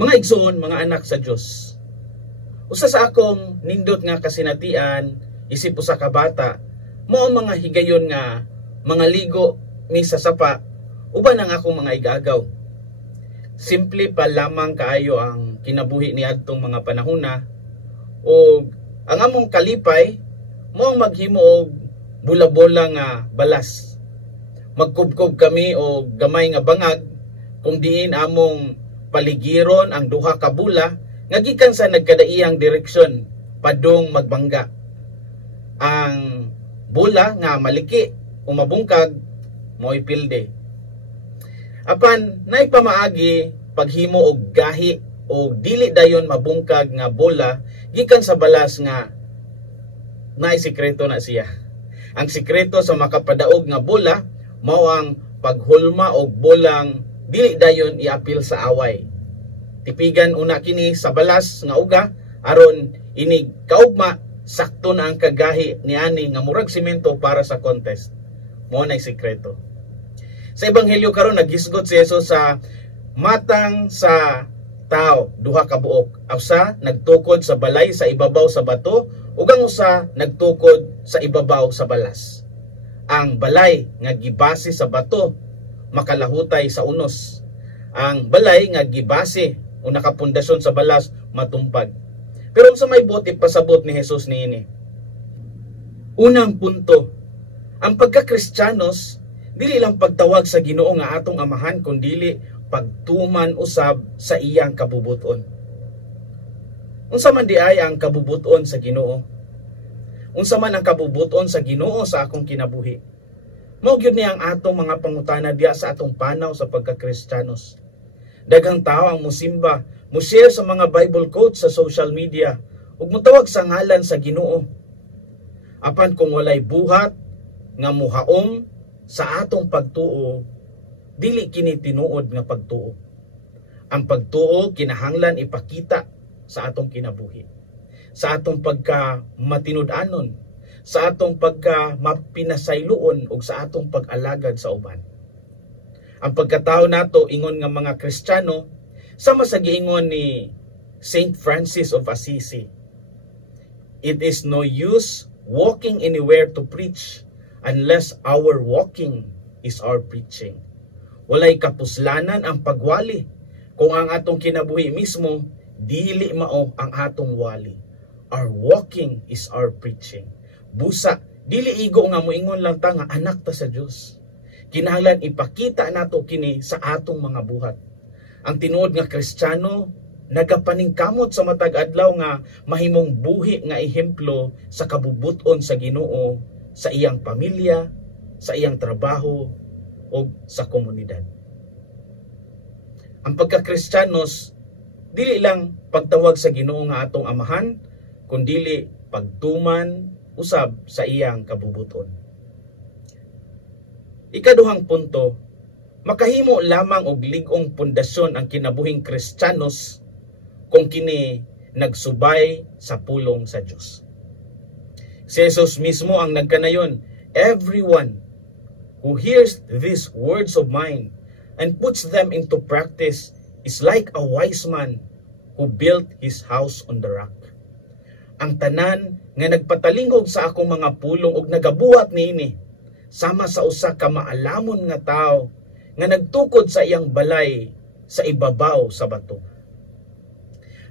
Mga igsoon, mga anak sa Dios. Usa sa akong nindot nga kasinatian isip usa ka bata, mao ang mga higayon nga mga ligo ni sa sapa uban ang akong mga igagaw. Simple pa lamang kaayo ang kinabuhi ni adtong mga panahona o ang among kalipay mao ang maghimo og bula-bola nga balas. Magkubkob kami o gamay nga bangag kung diin among paligiron ang duha ka bula nga gikan sa nagkadaiyang direksyon padung magbangga. Ang bula nga maliki o mabungkag mo'y pilde. Apan naipamaagi paghimo og gahi o dili dayon mabungkag nga bola gikan sa balas nga naay sikreto na siya. Ang sikreto sa makapadaog nga bola mao ang paghulma og bolang dili dayon iapil sa away. Tipigan una kini sa balas nga uga aron inig kaugma sakto na ang kagahi niani nga murag simento para sa contest. Mao nay sikreto. Sa ebanghelyo karon naghisgot si Jesus sa matang sa tao duha ka buok. Usa nagtukod sa balay sa ibabaw sa bato ug ang usa nagtukod sa ibabaw sa balas. Ang balay nga gibase sa bato makalahutay sa unos. Ang balay nga gibase o nakapundasyon sa balas matumpag. Pero sa may buti pasabot ni Jesus niini. Unang punto, ang pagka-Kristiyanos dili lang pagtawag sa Ginoo nga atong amahan kundi pagtuman usab sa iyang kabubuton. Unsa man di ay ang kabubuton sa Ginoo? Unsa man ang kabubuton sa Ginoo sa akong kinabuhi? Mao gyud ni ang atong mga pangutana diya sa atong panaw sa pagka-Kristiyanos. Daghang tao ang musimba, mo-share sa mga Bible quotes sa social media ug motawag sa ngalan sa Ginoo. Apan kung walay buhat nga muhaom sa atong pagtuo, dili kini tinuod nga pagtuo. Ang pagtuo kinahanglan ipakita sa atong kinabuhi, sa atong pagka matinud-anon, sa atong pagka mapinasayloon ug sa atong pag-alagad sa uban. Ang pagkatao nato ingon nga mga Kristiyano sama sa giingon ni Saint Francis of Assisi. It is no use walking anywhere to preach unless our walking is our preaching. Walay kapuslanan ang pagwali kung ang atong kinabuhi mismo dili mao ang atong wali. Our walking is our preaching. Busa, dili igo nga moingon lang ta nga anak ta sa Dios. Kinahanglan ipakita nato kini sa atong mga buhat. Ang tinuod nga Kristiyano nagapaningkamot sa matag adlaw nga mahimong buhi nga ehemplo sa kabubuton sa Ginoo sa iyang pamilya, sa iyang trabaho o sa komunidad. Ang pagka-Kristyanos dili lang pagtawag sa Ginoo nga atong amahan, kundi pagtuman usab sa iyang kabubuton. Ikaduhang punto, makahimo lamang og lig-ong pundasyon ang kinabuhing Kristyanos kung kini nagsubay sa pulong sa Dios. Si Jesus mismo ang nagkanayon, everyone who hears these words of mine and puts them into practice is like a wise man who built his house on the rock. Ang tanan nga nagpatalingog sa akong mga pulong ug nagabuhat niini sama sa usa ka maalamon nga tawo nga nagtukod sa iyang balay sa ibabaw sa bato.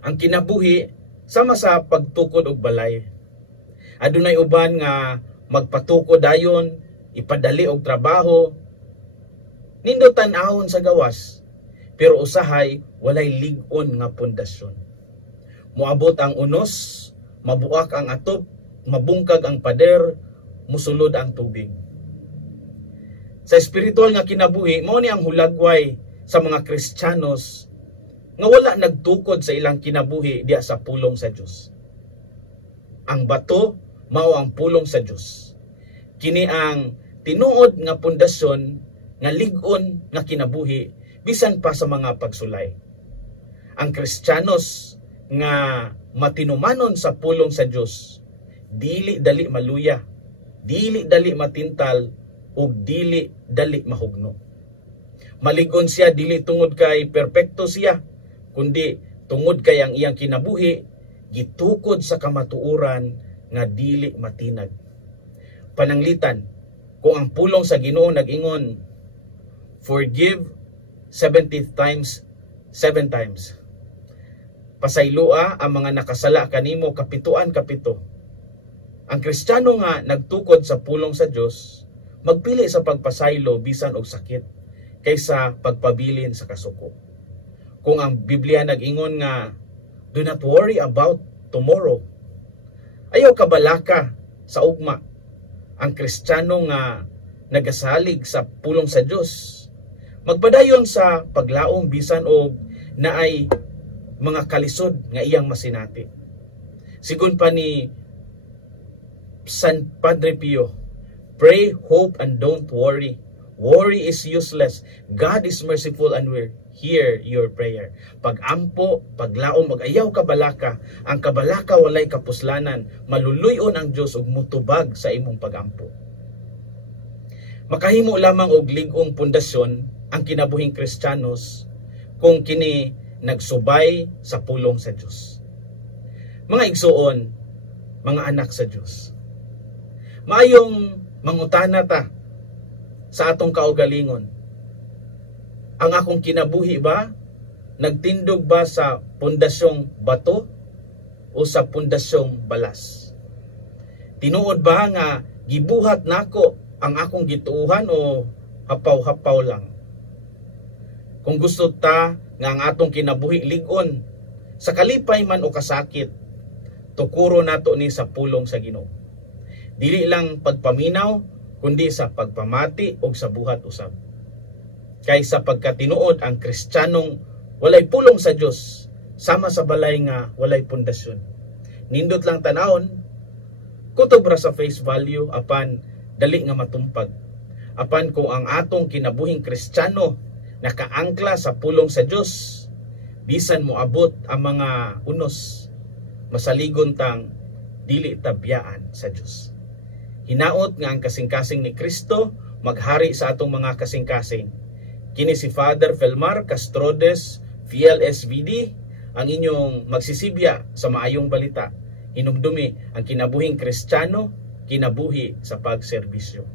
Ang kinabuhi sama sa pagtukod og balay. Adunay uban nga magpatukod dayon, ipadali og trabaho, nindot tan-awon sa gawas, pero usahay walay lig-on nga pundasyon. Moabot ang unos, mabuak ang atop, mabungkag ang pader, musulod ang tubig. Sa espiritual nga kinabuhi, mao ni ang hulagway sa mga Kristyanos nga wala nagtukod sa ilang kinabuhi diya sa pulong sa Dios. Ang bato mao ang pulong sa Dios. Kini ang tinuod nga pundasyon nga lig-on nga kinabuhi bisan pa sa mga pagsulay. Ang Kristyanos nga matinumanon sa pulong sa Dios, dili dali maluya, dili dali matintal ug dili dali mahugno. Maligon siya dili tungod kay perpekto siya, kundi tungod kay ang iyang kinabuhi gitukod sa kamatuoran nga dili matinag. Pananglitan, kung ang pulong sa Ginoo nag-ingon, forgive 70 times, 7 times. Pasaylua ang mga nakasala kanimo kapituan kapito. Ang Kristiyano nga nagtukod sa pulong sa Dios, magpili sa pagpasaylo bisan og sakit kaysa pagpabilin sa kasuko. Kung ang Biblia nag-ingon nga, do not worry about tomorrow, ayaw kabalaka sa ugma. Ang Kristiyano nga nagasalig sa pulong sa Dios, magpadayon sa paglaom bisan og naay mga kalisod nga iyang masinati. Sigon pa ni San Padre Pio, pray, hope, and don't worry. Worry is useless. God is merciful and will hear your prayer. Pag-ampo, paglaom, mag-ayaw kabalaka. Ang kabalaka walay kapuslanan. Maluluyon ang Diyos ug mutubag sa imong pag-ampo. Makahimo lamang og lig-ong pundasyon ang kinabuhing Kristiyanos kung kini nagsubay sa pulong sa Diyos. Mga igsuon, mga anak sa Diyos, maayong mangutana ta sa atong kaugalingon. Ang akong kinabuhi ba nagtindog ba sa pundasyong bato o sa pundasyong balas? Tinuod ba nga gibuhat nako ang akong gituuhan o hapaw-hapaw lang? Kung gusto ta nga ang atong kinabuhi lig-on, sa kalipay man o kasakit, tukuro nato ni sa pulong sa Ginoo. Dili lang pagpaminaw, kundi sa pagpamati o sa buhat usab. Kaysa pagkatinuod ang Kristiyanong walay pulong sa Dios, sama sa balay nga walay pundasyon. Nindot lang tanawon, kutob ra sa face value apan dali nga matumpag. Apan kung ang atong kinabuhing Kristiyano nakaangkla sa pulong sa Dios, bisan moabot ang mga unos, masaligon tang dili tabyaan sa Dios. Hinaot nga ang kasing-kasing ni Kristo maghari sa atong mga kasing-kasing. Kini si Father Felmar Castrodes, VLSVD, ang inyong magsisibya sa maayong balita. Hinumdumi ang kinabuhing Kristiyano, kinabuhi sa pagserbisyo.